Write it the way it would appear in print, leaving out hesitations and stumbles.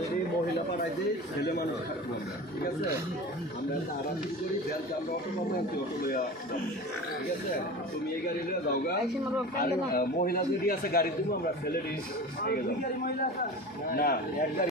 যদি মহিলা পাড়ায় দিই ছেলে মানুষ থাকবো আমরা, ঠিক আছে? আমরা আরাম করি, আমরা অটো পাবো, অটো লইয়া, ঠিক আছে? তুমি এই গাড়ি লইয়া যাও গা, আর মহিলা যদি আছে গাড়ি দেবো আমরা ছেলে না এক গাড়ি